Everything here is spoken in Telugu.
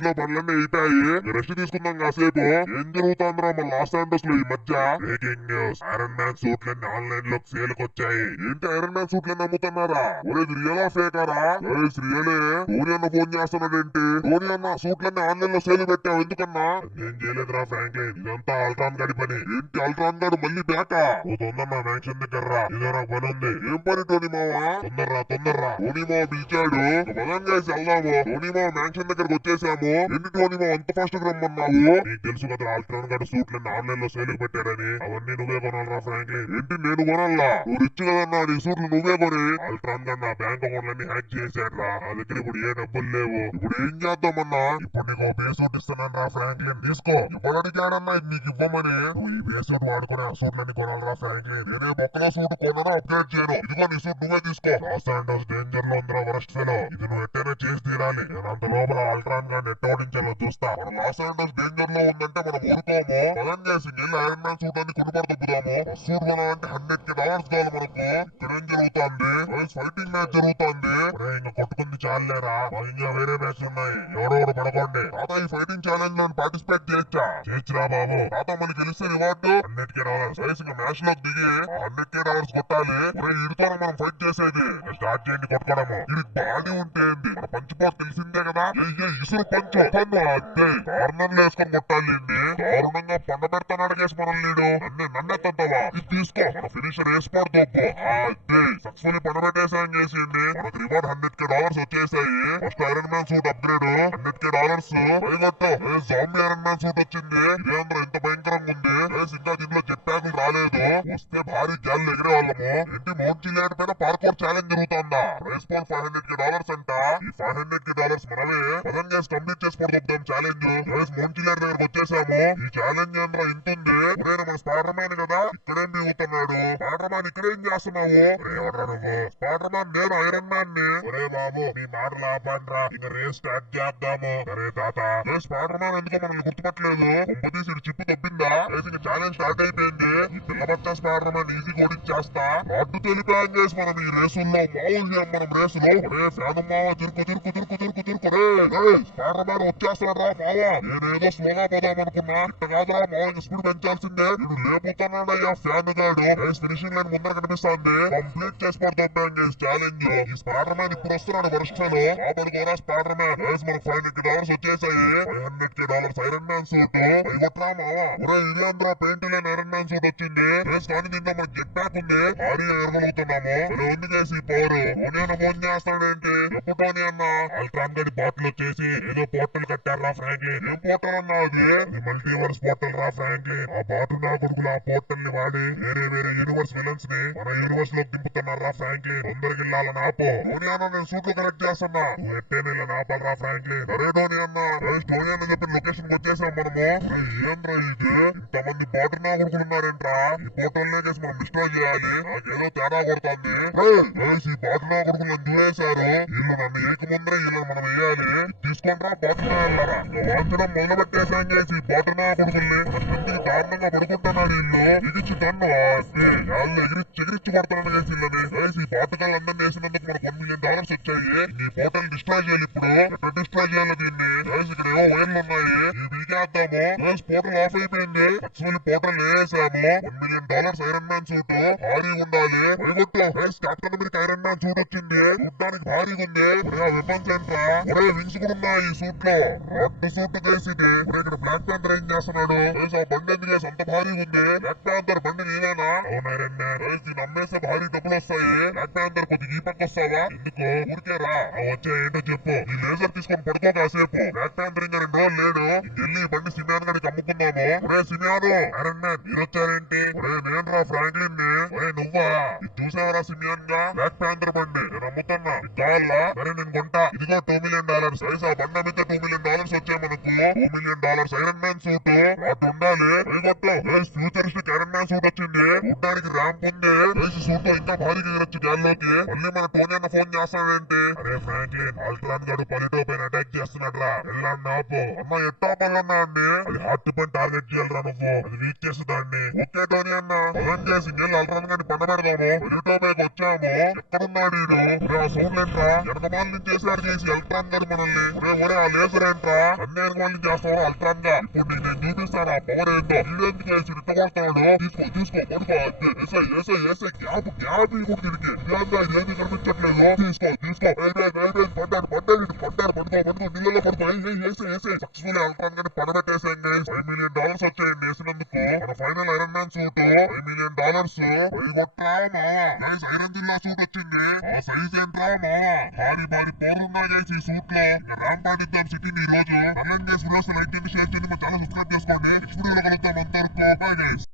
ఇంట్లో పనులన్నీ అయిపోయి రెస్ట్ తీసుకుందాం కాసేపు. ఏం జరుగుతుందిరా మన లాస్ ఏంజల్స్ లో ఈ మధ్య? బ్రేకింగ్ న్యూస్, ఐరన్ మ్యాన్ సూట్లన్నీ ఆన్లైన్ లో సేల్ కి వచ్చాయి. ఏంటి ఐరన్ మ్యాన్ సూట్లన్నీ అమ్ముతున్నారా? ఒరేది రియలా ఫేకారా? రియలే. టోనీ అన్న ఫోన్ చేస్తున్నాడేంటి? టోనీ అన్న సూట్లన్నీ ఆన్లైన్ లో సేల్ పెట్టావు ఎందుకన్నా? నేను చేయలేదురా ఫ్రాంక్లిన్, ఇదంతా అల్ట్రాన్ గడి పని. ఏంటి అల్ట్రాన్ గడు మళ్ళీ బ్యాకా? ఓ తొందరన్నా మ్యాన్షన్ దగ్గర రా, ఇదో నాకు పని ఉంది. ఏం పని టోనీ మావా? తొందర్రా టోనీ మావ పిలిచాడు. మగం చేసి వెళ్దాము. టోనీ మావ మ్యాన్షన్ దగ్గరకు వచ్చేసాము. ఏంటి టోనీ మావ అంత ఫాస్ట్ గా రమ్మన్నావు? నీకు తెలుసు కదా అల్ట్రాన్ గడు సూట్లన్నీ ఆన్లైన్ లో సేల్ పెట్టాడని. అవన్నీ నువ్వే కొనాలరా ఫ్రాంక్లిన్. ఏంటి నేను కొనాలా? నువ్వు రిచ్ కదన్నా, నీ సూట్లు నువ్వే కొని. అల్ట్రాన్ గడ్ నా బ్యాంక్ అకౌంట్లన్నీ హ్యాక్ చేశాడ్రా. నా దగ్గర ఇప్పుడు ఏ డబ్బులు లేవు. ఇప్పుడు ఏం చేద్దామన్నా? ఇప్పుడు నీకు బే సూట్ ఇస్తున్నాను రా ఫ్రాంక్లిన్, తీసుకో. ఇప్పుడు అడిగాడన్నా ఇది నీకు ఇవ్వమని. నువ్వు ఈ బే సూట్ వాడుకుని ఆ సూట్లన్నీ కొనాలరా ఫ్రాంక్లిన్. నేనే బొక్కలో సూట్ కొనను, అప్డేట్ చేయను. ఇదిగో నీ సూట్ నువ్వే తీసుకో. లాస్ ఏంజల్స్ డేంజర్ లో ఉందిరా వరస్ట్ ఫెలో. ఇది నువ్వు ఎట్టైనా చేసి తీరాలి. నేను అంత లోపల అల్ట్రాన్ గా నెట్ ఓడించాలో చూస్తా. మన లాస్ ఏంజల్స్ డేంజర్ లో ఉందంటే మనం ఊరుకోము. పదం చేసి వెళ్ళి ఐరన్ మ్యాన్ సూట్ అన్ని కొనుపడి తప్పుదాము. సూట్ కొనాలంటే $100,000 కావాలి మనకు. ఇక్కడేం జరుగుతుంది? ఫైటింగ్ మ్యాచ్ జరుగుతుంది. ఇంకా కొట్టుకుంది చాలేరా, ఇంకా వేరే మ్యాచ్ ఉన్నాయి. ఎవడో పడుకోండి. తాత ఈ ఫైటింగ్ ఛాలెంజ్ లో పార్టిసిపేట్ చేయొచ్చురా బాబు. తాత మనకి గెలిస్తే రివార్డు $100,000. మ్యాచ్ లోకి దిగి $100,000 కొట్టాలి. ఇడితో మనం ఫైట్ చేసేది. స్టార్ట్ చేయండి కొట్టుకోవడము. ఇది బాడీ ఉంటే మన పంచిపోట్ తెలిసిందే కదా. ఇసురు పంచు పన్ను అంతే. కార్నర్లు వేసుకొని కొట్టాలండి. దారుణంగా పండ పెడతాడు కేసు మనల్ని. నన్నే తంటావా? ఇది తీసుకో. మన ఫినిషర్ వేసుకోడు తప్పు అంతే. సక్సెస్ఫుల్లీ పండ పెట్టేసాం చేసింది. మనకు రివార్డ్ $100,000 వచ్చేసాయి. First iron man suit upgrade $100,000 పైగొట్టు. జాంబీ ఐరన్ మ్యాన్ సూట్ వచ్చింది. ఇదేంద్ర ఇంత భయంకరంగా ఉంది. ఇంకా దీంట్లో జెట్ ప్యాకులు రాలేదు. వస్తే భారీ గ్యాల్ ఎగిరే వాళ్ళము. ఏంటి మౌంట్ జిలాడ్ పైన పార్కోర్ ఛాలెంజ్ జరుగుతుందా? ప్రైస్ బాల్ $500,000 అంట. ఈ $500,000 మనమే పదం చేసి కంప్లీట్ చేసి పడుతుంటాం ఛాలెంజ్. మౌంట్ జిలాడ్ దగ్గరకు వచ్చేసాము. ఈ ఛాలెంజ్ ఏంద్ర ఇంత ఉంది. నేను స్పైడర్ మ్యాన్ కదా, ఇక్కడే మిగుతున్నాడు. స్పైడర్ మ్యాన్ ఇక్కడేం చేస్తున్నావు? ఎవడ్రా నువ్వు? స్పైడర్ మ్యాన్ నేను ఐరన్ మ్యాన్ ని. ఒరే బాబు నీ మాటలు ఆపండ్రా, ఇంకా రేస్ స్టార్ట్ చేద్దాము. సరే తాత. స్పైడర్ మ్యాన్ ఎందుకో మనల్ని గుర్తుపట్టలేదు. కొంపతీసి చిప్పు తప్పిందా? ఛాలెంజ్ స్టార్ట్ అయిపోయింది. ఈ పిల్లబచ్చ స్పైడర్ మ్యాన్ ఈజీ ఓడించేస్తా. అడ్డు తెలిపాయం చేసి మనం ఈ రేసుల్లో మామూలు మనం రేసులో ఫ్యాన్ మావ తిరుకు స్పైడర్ మ్యాన్ వచ్చేస్తాడు రా మావ. నేనేదో స్లోగా పోదామనుకున్నా. ఇట్ట కాదురా మావ, స్పీడ్ పెంచాల్సిందే. నేను లేపుతున్నాడయ్యా ఫ్యాన్ గాడు. ఫినిషింగ్ లైన్ ముందర కనిపిస్తుంది. కంప్లీట్ చేసి పడుతుంటాం ఛాలెంజ్. ఈ స్పైడర్ మ్యాన్ ఇప్పుడు వస్తున్నాడు వర్షాలు. కాపాడుకోరా స్పైడర్ మ్యాన్. మనకు $500,000 వచ్చేసాయి. $500,000 ఐరన్ మ్యాన్ సూట్. ఇవ్వట్రా మావ. ఇది అందరూ పెయింట్ లేని ఐరన్ మ్యాన్ సూట్ వచ్చింది. కానీ దీంట్లో మనకు జెట్ ప్యాక్ ఉంది. భారీ ఎగరగలుగుతున్నాము. ఉంది చేసి పోరు. నేను ఫోన్ చేస్తానంటే ఎప్పుడోని అన్న అల్ట్రాన్ గడి బాటిల్ వచ్చేసి ఏదో పోర్టల్ కట్టారా ఫ్రాంక్లిన్. ఏం పోర్టల్ అన్నా అది? మల్టీవర్స్ పోర్టల్ రా ఫ్రాంక్లిన్. ఆ బాటిల్ నా కొడుకులు ఆ పోర్టల్ ని వాడి వేరే యూనివర్స్ విలన్స్ ని మన యూనివర్స్ లోకి దింపుతున్నారా ఫ్రాంక్లిన్. తొందరకి వెళ్ళాలని ఆపో. టోనీ అన్న నేను సూట్లు కనెక్ట్ చేస్తున్నా. నువ్వు ఎట్టేనే ఆపాలరా ఫ్రాంక్లిన్. సరే టోనీ అన్న. టోనీ అన్న చెప్పిన లొకేషన్ వచ్చేసాం మనము. ఏంట్రా ఇది? ఇంతమంది బాటిల్ నా కొడుకులు ఉన్నారంట్రా. ఈ పోర్టల్ నే చేసి మనం డిస్ట్రాయ్ చేయాలి. నాకేదో తేడా కొడుతుంది. ఈ బాటిల్ నా కొడుకులు దూరేశారు. వీళ్ళు నన్ను ఏకముందరే వీళ్ళని మనం వేయాలి. తీసుకుంటా బాటిల్ వెళ్ళారా? వాంచడం మొదలు పెట్టేసాం చేసి బాటిల్ నా కొడుకుల్ని దారుణంగా పడుకుంటున్నాడు. వీళ్ళు ఎగిచ్చి కన్ను ఎగిరిచ్చి పడుతున్నాడు చేసి వీళ్ళని. ఈ బాటికల్ వేసినందుకు మనకు $1 million వచ్చాయి. ఈ పోర్టల్ డిస్ట్రాయ్ చేయాలి. ఇప్పుడు ఎట్లా డిస్ట్రాయ్ చేయాలి దీన్ని? ఇక్కడ ఏవో వైర్లు ఉన్నాయి. ఇవి బిగిచేద్దాము. పోర్టల్ ఆఫ్ అయిపోయింది. సక్సెస్ఫుల్ పోర్టల్ వేసాము. $1 million ఐరన్ మ్యాన్ సూట్ భారీ ఉండాలి. Captain America iron man suit వచ్చింది. చూడడానికి భారీగా ఉంది. వెపన్స్ ఎంట్రా. వింగ్స్ కూడా ఉన్నాయి ఈ సూట్ లో. రెడ్ సూట్ వేసింది. ఇక్కడ బ్లాక్ ప్యాంథర్ ఏం చేస్తున్నాడు? ఆ బండి ఎందుకు అంత భారీగా ఉంది? బ్లాక్ ప్యాంథర్ బండి నేనేనా? అవునా ఐరన్ మ్యాన్. దీన్ని అమ్మేస్తే భారీ డబ్బులు వస్తాయి. బ్లాక్ ప్యాంథర్ కొద్దిగా ఈ పక్క వస్తావా? ఎందుకు ఊరికే రా. వచ్చా ఏంటో చెప్పు. ఈ లేజర్ తీసుకొని పడుకో కాసేపు. బ్లాక్ ప్యాంథర్ ఇంకా 2 రోజులు లేడు. వెళ్ళి బండి సిమియాన్ గడికి అమ్ముకుందాము. సిమియాను ఐరన్ మ్యాన్ మీరు వచ్చారేంటి? నేను రా ఫ్రాంక్లిన్ ని. నువ్వా? ఇది చూసావరా సిమియాన్ గా? బ్లాక్ ప్యాంథర్ బండి నేను అమ్ముతున్నా. కావాలా? మరి నేను కొంటా. ఇదిగో $2 million. ఆ బండి అమ్మితే $2 million వచ్చాయి మనకు. $2 million ఐరన్ మ్యాన్ సూట్ అటు ఉండాలి. ఫ్యూచరిస్టిక్ ఐరన్ మ్యాన్ సూట్ వచ్చింది. చూడడానికి ర్యాంప్ ఉంది. సూట్ తో ఇంకా భారీగా ఎగరొచ్చు గాల్లోకి. మళ్ళీ మన టోనీ అన్న ఫోన్ చేస్తానంటే, అరే ఫ్రాంక్లిన్, అల్ట్రాన్ గడు పల్లెటో పైన అటాక్ చేస్తున్నాడు రా, వెళ్ళండి ఆపు. అన్న ఎట్టా పనున్నా అండి, అది హార్ట్ పైన టార్గెట్ చేయాలరా నువ్వు, అది వీక్ చేస్తుందాన్ని. ఓకే టోనీ అన్న, పొలం చేసి వెళ్ళి అల్ట్రాన్ గారిని పండబెడదాము. పల్లెటో పైకి వచ్చాము. ఎక్కడున్నాడు సౌండ్ ఏంట్రా, ఎనకమాల నుంచి చేసాడు చేసి అల్ట్రాన్ గారు మనల్ని. ఒరే ఆ లేజర్ ఏంట్రా, అన్ని ఎనకమాల నుంచి చేస్తావు అల్ట్రాన్ గా. ఇప్పుడు నేను చూపిస్తాను ఆ పవర్ ఏంటో. వీడెందుకు చేసి ఇట్ట కొడతాడు. తీసుకో గ్యాప్ కూడా తిరిగి ఏది కనిపించట్లేదు. తీసుకో పడ్డాడు నీళ్ళలో పడుకో. సక్సెస్ఫుల్ అల్ట్రాన్ గారిని పడబెట్టేసాం. $5 million వచ్చాయండి వేసినందుకు. మన final iron man suit $5 million. Iron జిల్లా సూట్ వచ్చింది. ఆ సైజ్ ఏంట్రా భారీ పోరున్నా చేసి సూట్ లో ర్యాంప్ ఆడిద్దాం సిటీని ఈ రోజు. అల్లం చేసి లైక్ చేసి షేర్ చేసి చాలా సబ్స్క్రైబ్ చేసుకోండి. నెక్స్ట్ వీడియోలో కలుద్దాం. అంతవరకు బై గైస్.